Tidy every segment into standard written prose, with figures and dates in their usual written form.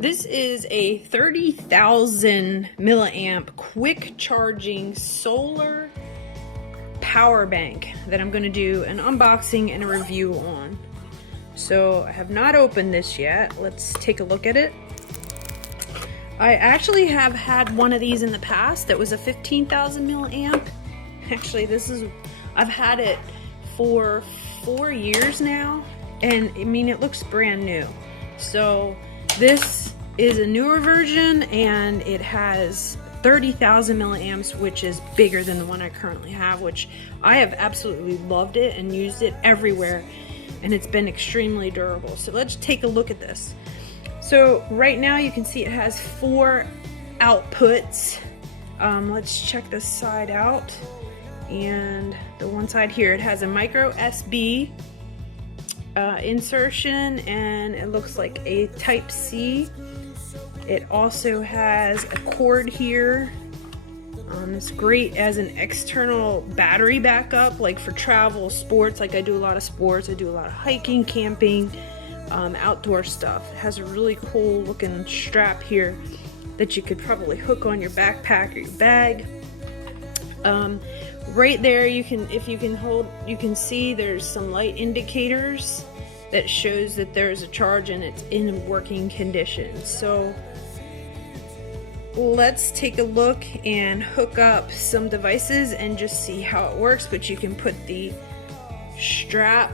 This is a 30,000 milliamp quick charging solar power bank that I'm going to do an unboxing and a review on. So I have not opened this yet. Let's take a look at it. I actually have had one of these in the past that was a 15,000 milliamp. Actually, I've had it for 4 years now, and I mean, it looks brand new. So this is a newer version, and it has 30,000 milliamps, which is bigger than the one I currently have, which I have absolutely loved it and used it everywhere, and it's been extremely durable. So let's take a look at this. So right now you can see it has 4 outputs. Let's check this side out. And the one side here, it has a micro SD insertion, and it looks like a type C. It also has a cord here. It's great as an external battery backup, like for travel, sports. Like I do a lot of sports, I do a lot of hiking, camping, outdoor stuff. It has a really cool looking strap here that you could probably hook on your backpack or your bag. Right there, you can see there's some light indicators that shows that there's a charge and it's in working condition. So let's take a look and hook up some devices and just see how it works. But you can put the strap,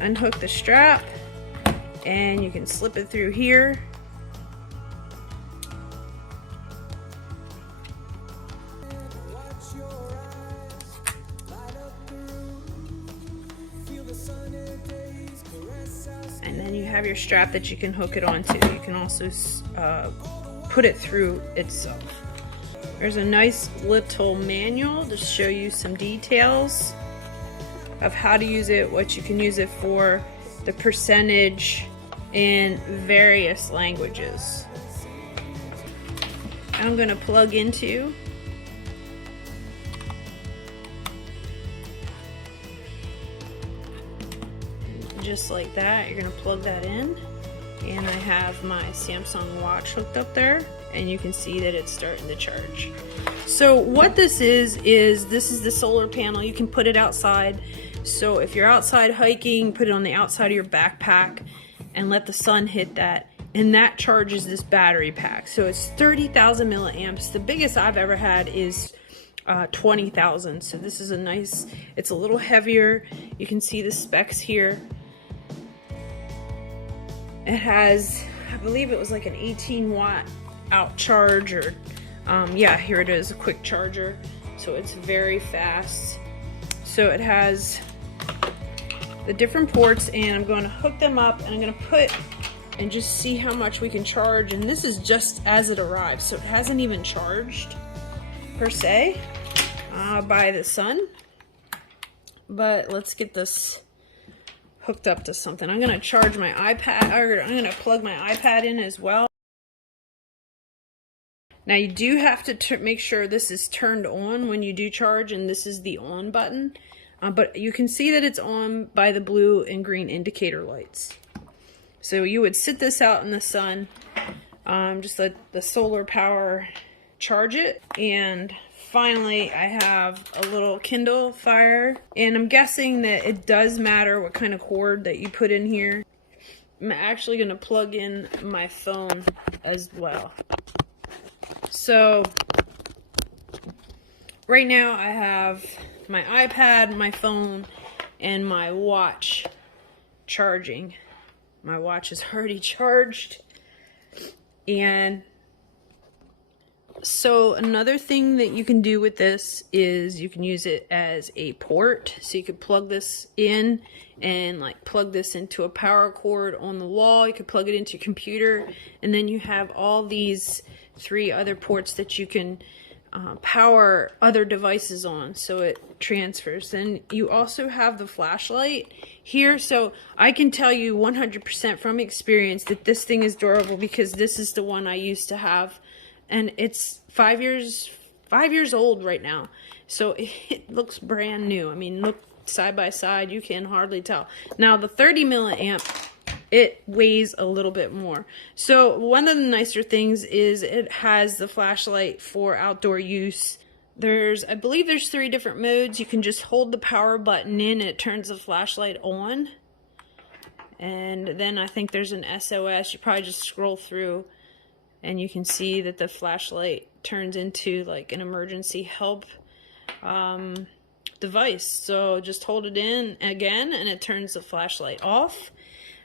unhook the strap, and you can slip it through here. And then you have your strap that you can hook it onto. You can also put it through itself. There's a nice little manual to show you some details of how to use it, what you can use it for, the percentage, in various languages. I'm going to plug into just like that. You're going to plug that in, and I have my Samsung watch hooked up there, and you can see that it's starting to charge. So what this is this is the solar panel. You can put it outside. So if you're outside hiking, put it on the outside of your backpack and let the sun hit that, and that charges this battery pack. So it's 30,000 milliamps. The biggest I've ever had is 20,000. So this is a nice, it's a little heavier. You can see the specs here. It has, I believe it was like an 18 watt out charge, or yeah, here it is, a quick charger. So it's very fast. So it has the different ports, and I'm going to hook them up, and I'm going to put and just see how much we can charge. And this is just as it arrives, so it hasn't even charged per se by the sun. But let's get this hooked up to something. I'm going to charge my iPad, or I'm going to plug my iPad in as well. Now you do have to make sure this is turned on when you do charge, and this is the on button. But you can see that it's on by the blue and green indicator lights. So you would sit this out in the sun, just let the solar power charge it. And finally, I have a little Kindle Fire, and I'm guessing that it does matter what kind of cord that you put in here. I'm actually going to plug in my phone as well. So right now I have my iPad, my phone, and my watch charging. My watch is already charged. And so another thing that you can do with this is you can use it as a port. So you could plug this in and like plug this into a power cord on the wall. You could plug it into your computer, and then you have all these 3 other ports that you can power other devices on, so it transfers. And you also have the flashlight here, so I can tell you 100% from experience that this thing is durable, because this is the one I used to have, and it's 5 years old right now, so it looks brand new. I mean, look side by side, you can hardly tell. Now the 30 milliamp it weighs a little bit more. So one of the nicer things is it has the flashlight for outdoor use. I believe there's 3 different modes. You can just hold the power button in and it turns the flashlight on. And then I think there's an SOS. You probably just scroll through and you can see that the flashlight turns into like an emergency help device. So just hold it in again and it turns the flashlight off.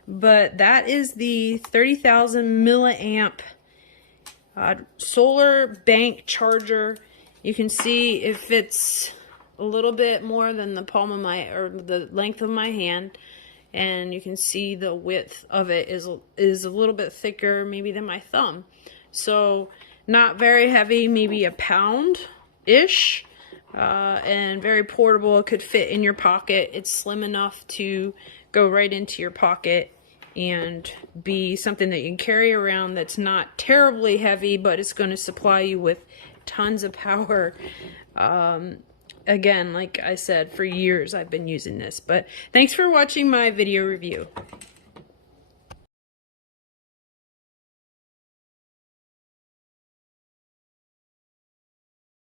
But that is the 30,000 milliamp solar bank charger. You can see it fits a little bit more than the palm of my, or the length of my hand, and you can see the width of it is a little bit thicker maybe than my thumb. So not very heavy, maybe a pound-ish, and very portable. It could fit in your pocket. It's slim enough to go right into your pocket and be something that you can carry around that's not terribly heavy, but it's going to supply you with tons of power. Again, like I said, for years I've been using this. But thanks for watching my video review.